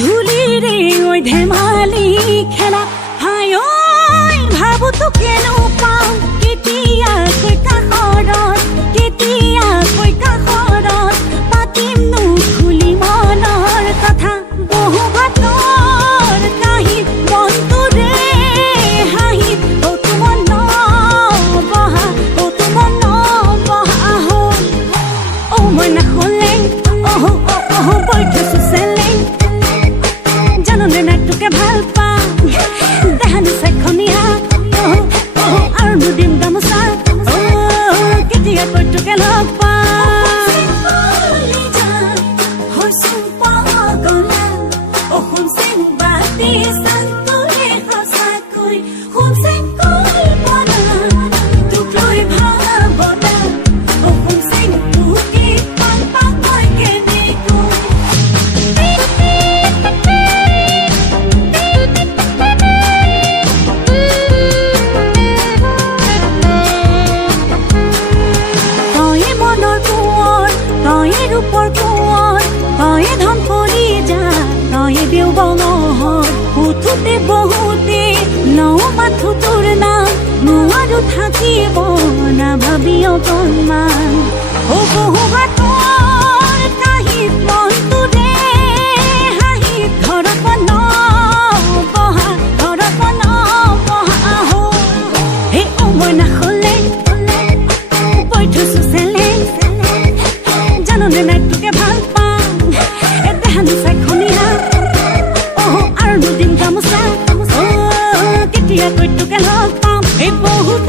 ধুলিৰে ধেমালি খেলা হায় ভাবোতো কেনো পাওঁ কেতিয়াকৈ কাষৰত পাতিমনো খুলি মনৰ কথা বহু বাটৰ কাহিত মনটোৰে হাঁহিত অতো মন বহা হ'ল মই নাখলে বৈ থৈছো চেলেং জাননে নাই তোকে ভাল পাওঁ দেহানো চাইখনীয়া আৰু নুদিম গামোচা কেতিয়াকৈ তোকে লগ উঠোতে বহুতে মাথো তোৰ নাম নোৱাৰো থাকিব না ভাবি অকণমান বহু বাটৰ কাহিত মনটোৰে হাঁহিত ঘৰত বহা হ'ল হে মই নাখলে বৈ থৈছো চেলেং জাননে নাই তোকে ভাল পাওঁ দেহানো চাইখনীয়া আৰু নুদিম গামোচা কেতিয়াকৈ তোকে লগ পাম এই বহুত